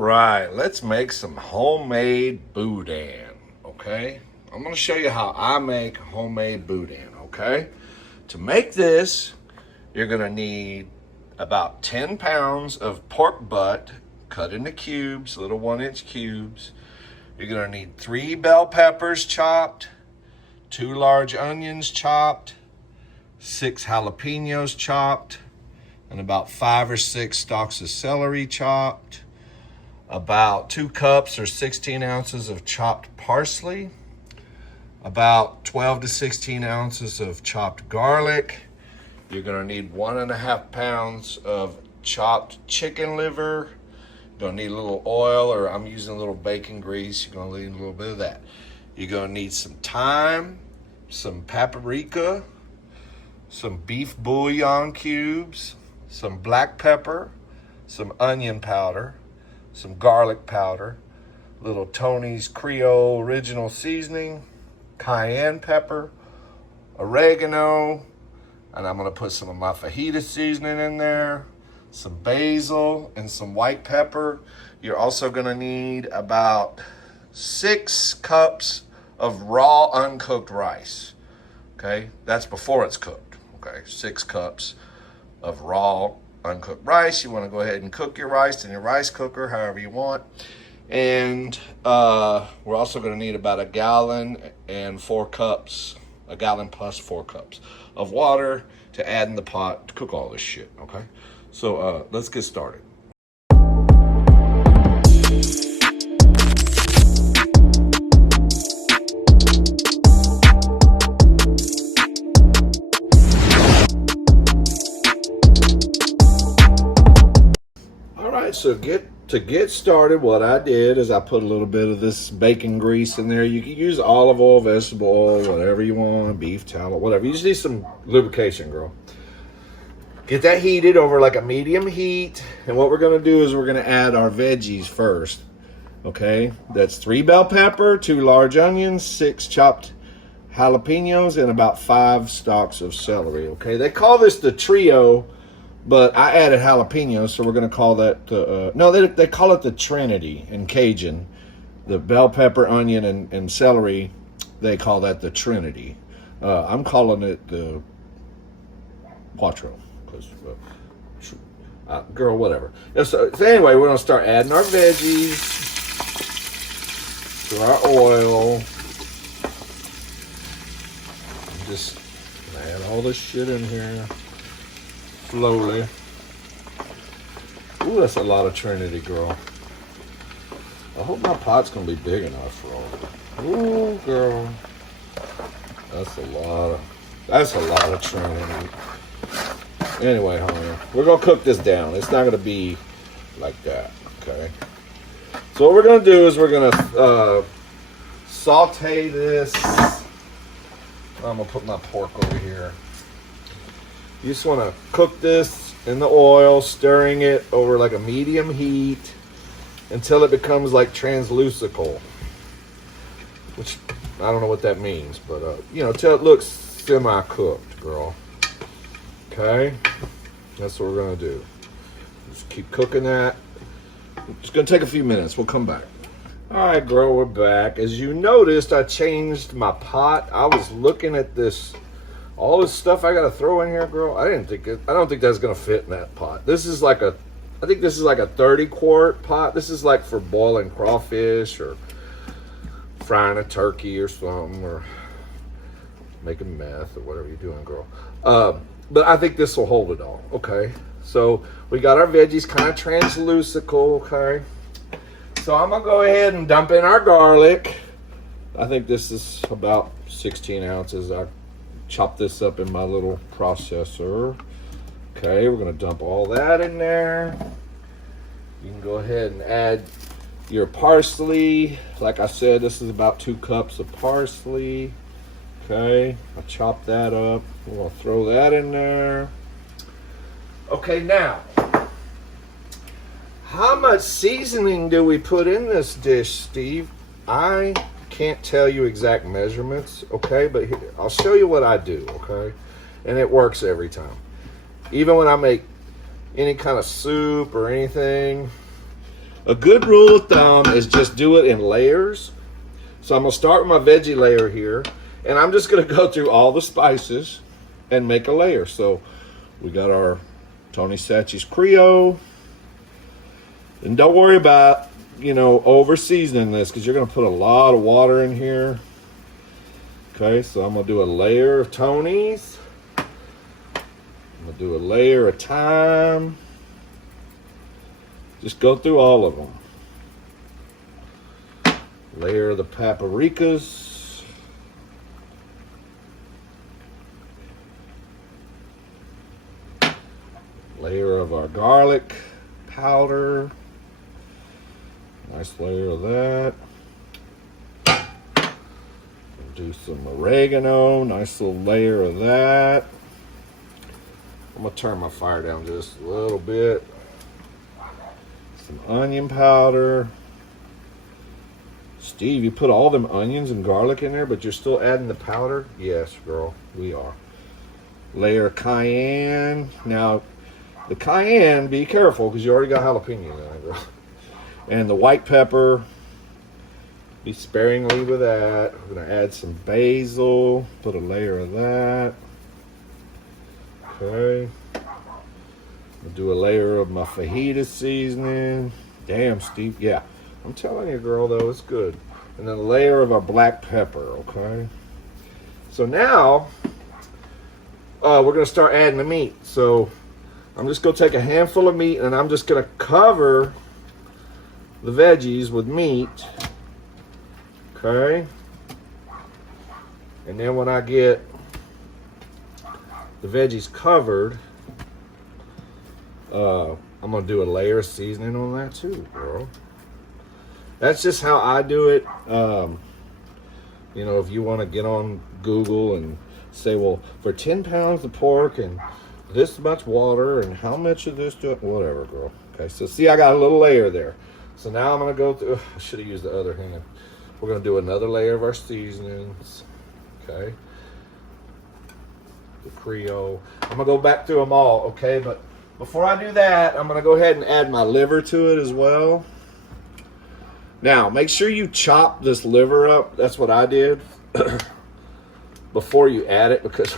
right, let's make some homemade boudin, okay? I'm gonna show you how I make homemade boudin, okay? To make this, you're gonna need about 10 pounds of pork butt cut into cubes, little 1-inch cubes. You're gonna need 3 bell peppers chopped, 2 large onions chopped, 6 jalapenos chopped, and about 5 or 6 stalks of celery chopped, about 2 cups or 16 ounces of chopped parsley, about 12 to 16 ounces of chopped garlic. You're gonna need 1.5 pounds of chopped chicken liver. You're gonna need a little oil, or I'm using a little bacon grease. You're gonna need a little bit of that. You're gonna need some thyme, some paprika, some beef bouillon cubes, some black pepper, some onion powder, some garlic powder, little Tony's Creole original seasoning, cayenne pepper, oregano, and I'm gonna put some of my fajita seasoning in there, some basil and some white pepper. You're also gonna need about 6 cups of raw uncooked rice, okay? That's before it's cooked, okay? 6 cups of raw uncooked rice. You want to go ahead and cook your rice in your rice cooker however you want. And we're also going to need about 1 gallon and 4 cups, 1 gallon plus 4 cups of water to add in the pot to cook all this shit, okay? So let's get started. So to get started, what I did is I put a little bit of this bacon grease in there. You can use olive oil, vegetable oil, whatever you want, beef tallow, whatever. You just need some lubrication, girl. Get that heated over like a medium heat. And what we're gonna do is we're gonna add our veggies first, okay? That's 3 bell pepper, 2 large onions, 6 chopped jalapenos, and about 5 stalks of celery, okay? They call this the trio, but I added jalapenos, so we're going to call that they call it the Trinity in Cajun. The bell pepper, onion, and celery, they call that the Trinity. I'm calling it the Quattro, because, girl, whatever. So anyway, we're going to start adding our veggies to our oil. Just add all this shit in here. Slowly. Ooh, that's a lot of Trinity, girl. I hope my pot's gonna be big enough for all of it. Ooh, girl. That's a lot of Trinity. Anyway, honey, we're gonna cook this down. It's not gonna be like that, okay? So what we're gonna do is we're gonna saute this. I'm gonna put my pork over here. You just want to cook this in the oil, stirring it over like a medium heat until it becomes like translucical, which I don't know what that means, but you know, till it looks semi-cooked, girl. Okay, that's what we're gonna do. Just keep cooking that. It's gonna take a few minutes. We'll come back. All right, girl, we're back. As you noticed, I changed my pot. I was looking at this. All this stuff I gotta throw in here, girl. I don't think that's gonna fit in that pot. I think this is like a 30-quart pot. This is like for boiling crawfish or frying a turkey or something, or making meth or whatever you're doing, girl. But I think this will hold it all. Okay. So we got our veggies kind of translucical. Okay. So I'm gonna go ahead and dump in our garlic. I think this is about 16 ounces. I chop this up in my little processor. Okay, we're gonna dump all that in there. You can go ahead and add your parsley. Like I said, this is about 2 cups of parsley. Okay, I chopped that up. We're gonna throw that in there. Okay, now, how much seasoning do we put in this dish, Steve? I can't tell you exact measurements, okay, but here, I'll show you what I do, okay, and it works every time. Even when I make any kind of soup or anything, A good rule of thumb is just do it in layers. So I'm going to start with my veggie layer here. And I'm just going to go through all the spices and make a layer. So we got our Tony Chachere's Creole. And don't worry about, over seasoning this, because you're going to put a lot of water in here. Okay, so I'm going to do a layer of Tony's. I'm going to do a layer of thyme. Just go through all of them. Layer of the paprikas. Layer of our garlic powder. Nice layer of that. Do some oregano. Nice little layer of that. I'm going to turn my fire down just a little bit. Some onion powder. Steve, you put all them onions and garlic in there, but you're still adding the powder? Yes, girl, we are. Layer of cayenne. Now, the cayenne, be careful, because you already got jalapeno in it, girl. And the white pepper, be sparingly with that. We're going to add some basil, put a layer of that. Okay. We'll do a layer of my fajita seasoning. Damn, Steve, yeah. I'm telling you, girl, though, it's good. And then a layer of our black pepper, okay? So now, we're going to start adding the meat. So I'm just going to take a handful of meat, and I'm just going to cover the veggies with meat, okay? And then when I get the veggies covered, I'm going to do a layer of seasoning on that too, girl. That's just how I do it. If you want to get on Google and say, well, for 10 pounds of pork and this much water and how much of this, whatever, girl. Okay, so see, I got a little layer there. So now I'm going to go through, I should have used the other hand. We're going to do another layer of our seasonings. Okay. The Creole. I'm going to go back through them all, okay? But before I do that, I'm going to go ahead and add my liver to it as well. Now, make sure you chop this liver up. That's what I did before you add it, because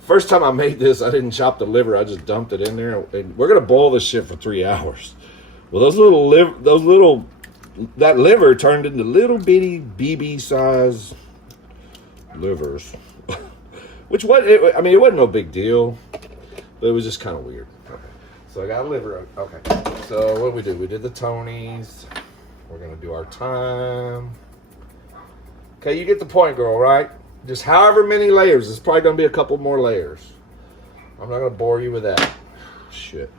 first time I made this, I didn't chop the liver. I just dumped it in there. And we're going to boil this shit for 3 hours. Well, that liver turned into little bitty BB size livers. Which, it wasn't no big deal, but it was just kind of weird. Okay. So I got a liver. Okay. So what did we do? We did the Tonys. We're going to do our thyme. Okay, you get the point, girl, right? Just however many layers. It's probably going to be a couple more layers. I'm not going to bore you with that. Shit.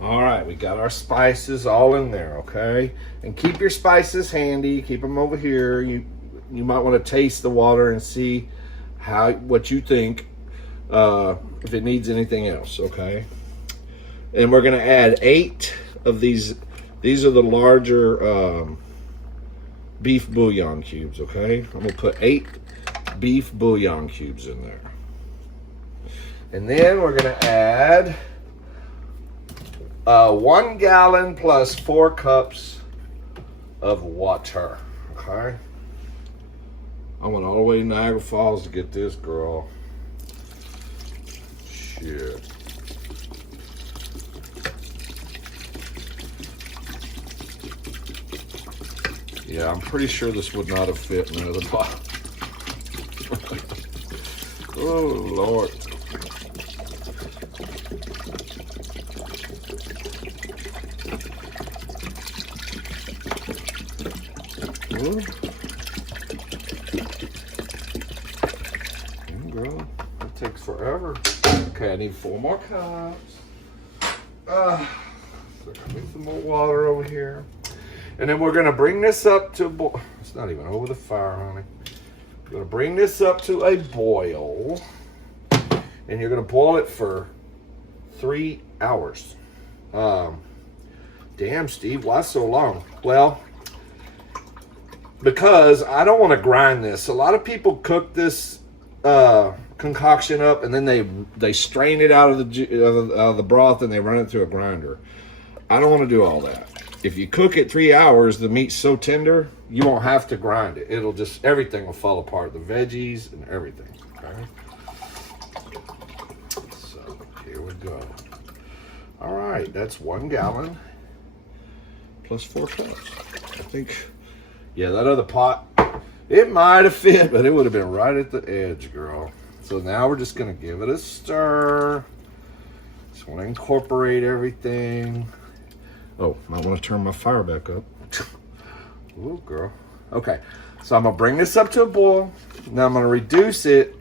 All right, we got our spices all in there, okay? And keep your spices handy. Keep them over here. You might want to taste the water and see what you think, if it needs anything else, okay? And we're going to add 8 of these. These are the larger beef bouillon cubes, okay? I'm going to put 8 beef bouillon cubes in there. And then we're going to add 1 gallon plus 4 cups of water, okay? I went all the way to Niagara Falls to get this, girl. Shit. Yeah, I'm pretty sure this would not have fit in another bottle. Oh, Lord. Girl, it takes forever. Okay, I need 4 more cups. So I need some more water over here. And then we're going to bring this up to boil. It's not even over the fire, honey. We're going to bring this up to a boil. And you're going to boil it for 3 hours. Damn, Steve, why so long? Well, because I don't want to grind this. A lot of people cook this concoction up and then they strain it out of the broth and they run it through a grinder. I don't want to do all that. if you cook it 3 hours, the meat's so tender, you won't have to grind it. It'll just, everything will fall apart. The veggies and everything, okay? So, here we go. All right, that's 1 gallon plus 4 cups. I think, yeah, that other pot, it might have fit, but it would have been right at the edge, girl. So now we're just gonna give it a stir. Just wanna incorporate everything. Oh, might want to turn my fire back up. Ooh, girl. Okay, so I'm gonna bring this up to a boil. Now I'm gonna reduce it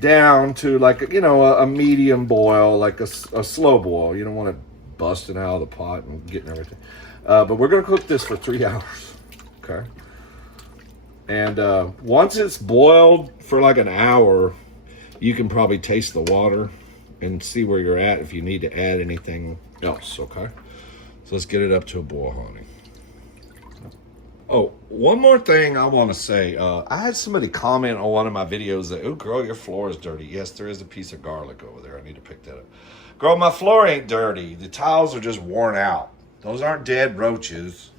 down to like, you know, a medium boil, like a slow boil. You don't want it busting out of the pot and getting everything. But we're gonna cook this for 3 hours, okay? And once it's boiled for like an hour, you can probably taste the water and see where you're at if you need to add anything else, okay? So let's get it up to a boil, honey. Oh, one more thing I want to say. I had somebody comment on one of my videos that, oh, girl, your floor is dirty. Yes, there is a piece of garlic over there. I need to pick that up. Girl, my floor ain't dirty. The tiles are just worn out. Those aren't dead roaches.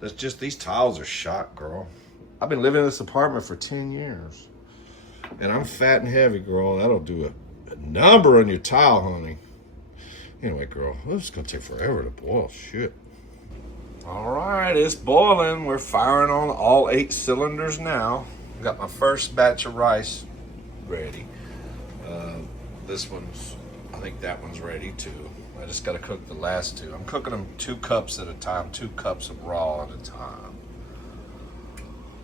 That's just, these tiles are shot, girl. I've been living in this apartment for 10 years. And I'm fat and heavy, girl. That'll do a number on your tile, honey. Anyway, girl, this is going to take forever to boil. Shit. All right, it's boiling. We're firing on all 8 cylinders now. Got my first batch of rice ready. This one's, I think that one's ready too. I just got to cook the last 2. I'm cooking them 2 cups at a time, 2 cups of raw at a time.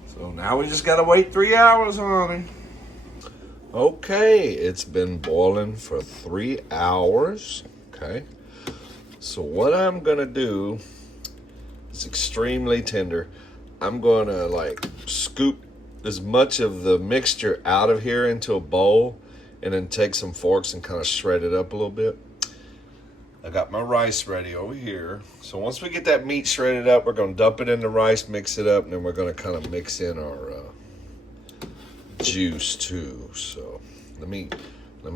So now we just got to wait 3 hours, honey. Okay, it's been boiling for 3 hours. Okay, so what I'm gonna do is extremely tender. I'm gonna like scoop as much of the mixture out of here into a bowl and then take some forks and kind of shred it up a little bit. I got my rice ready over here. So once we get that meat shredded up, we're gonna dump it in the rice, mix it up, and then we're gonna kind of mix in our juice too. So let me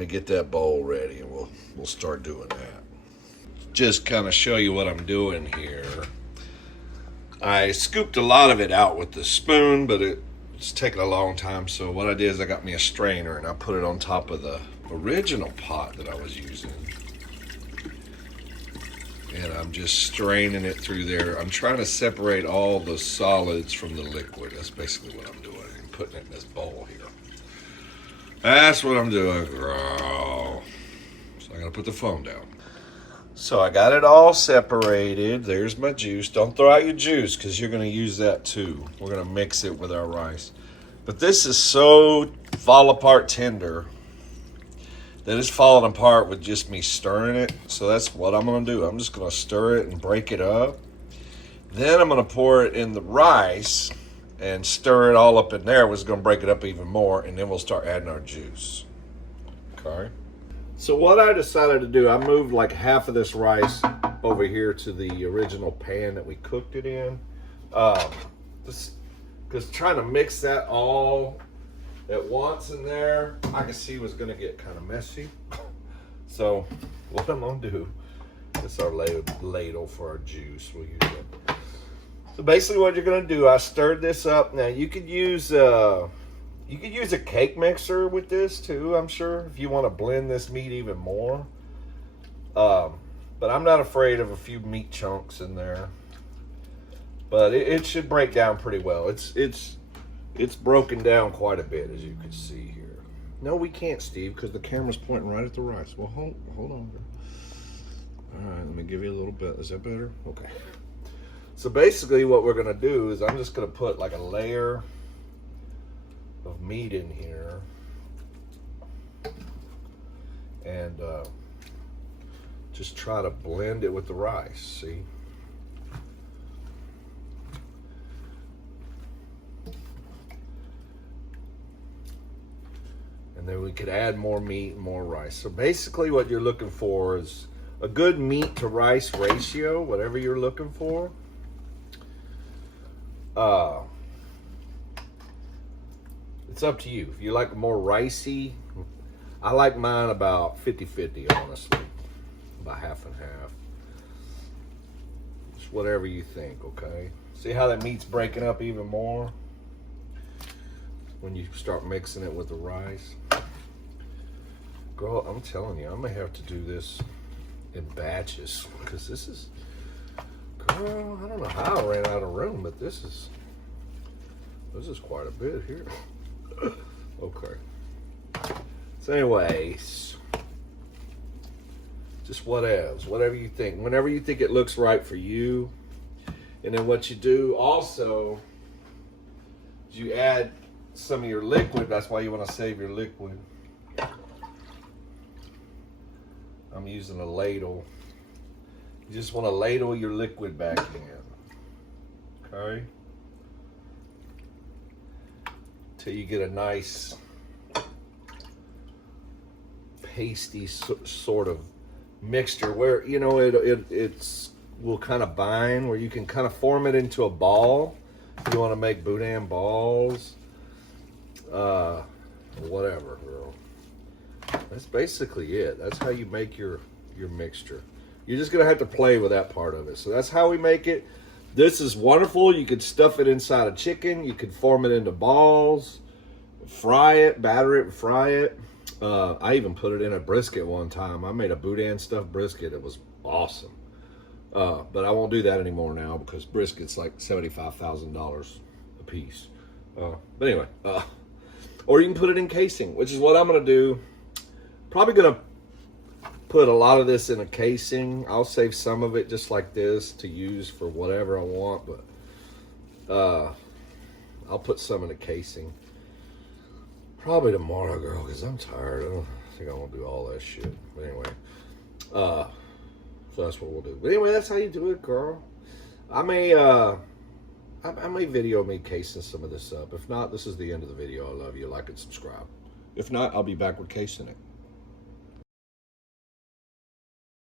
get that bowl ready and we'll start doing that. Just kind of show you what I'm doing here. I scooped a lot of it out with the spoon, but it's taking a long time. So what I did is I got me a strainer and I put it on top of the original pot that I was using. And I'm just straining it through there. I'm trying to separate all the solids from the liquid. That's basically what I'm doing. I'm putting it in this bowl here. That's what I'm doing, girl. So I'm gonna put the phone down. So I got it all separated. There's my juice. Don't throw out your juice because you're gonna use that too. We're gonna mix it with our rice. But this is so fall apart tender that it's falling apart with just me stirring it. So that's what I'm gonna do. I'm just gonna stir it and break it up. Then I'm gonna pour it in the rice and stir it all up in there, which is gonna break it up even more, and then we'll start adding our juice. Okay. So what I decided to do, I moved like half of this rice over here to the original pan that we cooked it in. Because trying to mix that all at once in there, I could see was gonna get kind of messy. So what I'm gonna do, this is our ladle for our juice. We'll use it. So basically what you're gonna do, I stirred this up. Now you could use a cake mixer with this too, I'm sure, if you want to blend this meat even more. But I'm not afraid of a few meat chunks in there. But it should break down pretty well. It's broken down quite a bit, as you can see here. No, we can't, Steve, because the camera's pointing right at the rice. Well, hold on. All right, let me give you a little bit. Is that better? Okay. So basically what we're gonna do is I'm just gonna put like a layer of meat in here and just try to blend it with the rice, see? And then we could add more meat and more rice. So basically what you're looking for is a good meat to rice ratio, whatever you're looking for. It's up to you. If you like more ricey, I like mine about 50-50, honestly. About half and half. Just Just whatever you think, okay? See how that meat's breaking up even more when you start mixing it with the rice? Girl, I'm telling you, I may have to do this in batches because this is, girl, I don't know how I ran out of room, but this is quite a bit here. Okay. So anyways, just whatever you think. Whenever you think it looks right for you. And then what you do also is you add some of your liquid. That's why you want to save your liquid. I'm using a ladle. You just want to ladle your liquid back in. Okay? Till you get a nice pasty sort of mixture where, you know, it's will kind of bind, where you can kind of form it into a ball. If you want to make Boudin balls, whatever, girl. That's basically it. That's how you make your mixture. You're just gonna have to play with that part of it. So that's how we make it. This is wonderful. You could stuff it inside a chicken. You could form it into balls, fry it, batter it, fry it. I even put it in a brisket one time. I made a Boudin stuffed brisket. It was awesome. But I won't do that anymore now because brisket's like $75,000 a piece. But anyway, or you can put it in casing, which is what I'm gonna do. Probably gonna put a lot of this in a casing. I'll save some of it just like this to use for whatever I want, but I'll put some in a casing. Probably tomorrow, girl, because I'm tired. I don't think I want to do all that shit. But anyway, so that's what we'll do. But anyway, that's how you do it, girl. I may video me casing some of this up. If not, this is the end of the video. I love you. Like and subscribe. If not, I'll be back with casing it.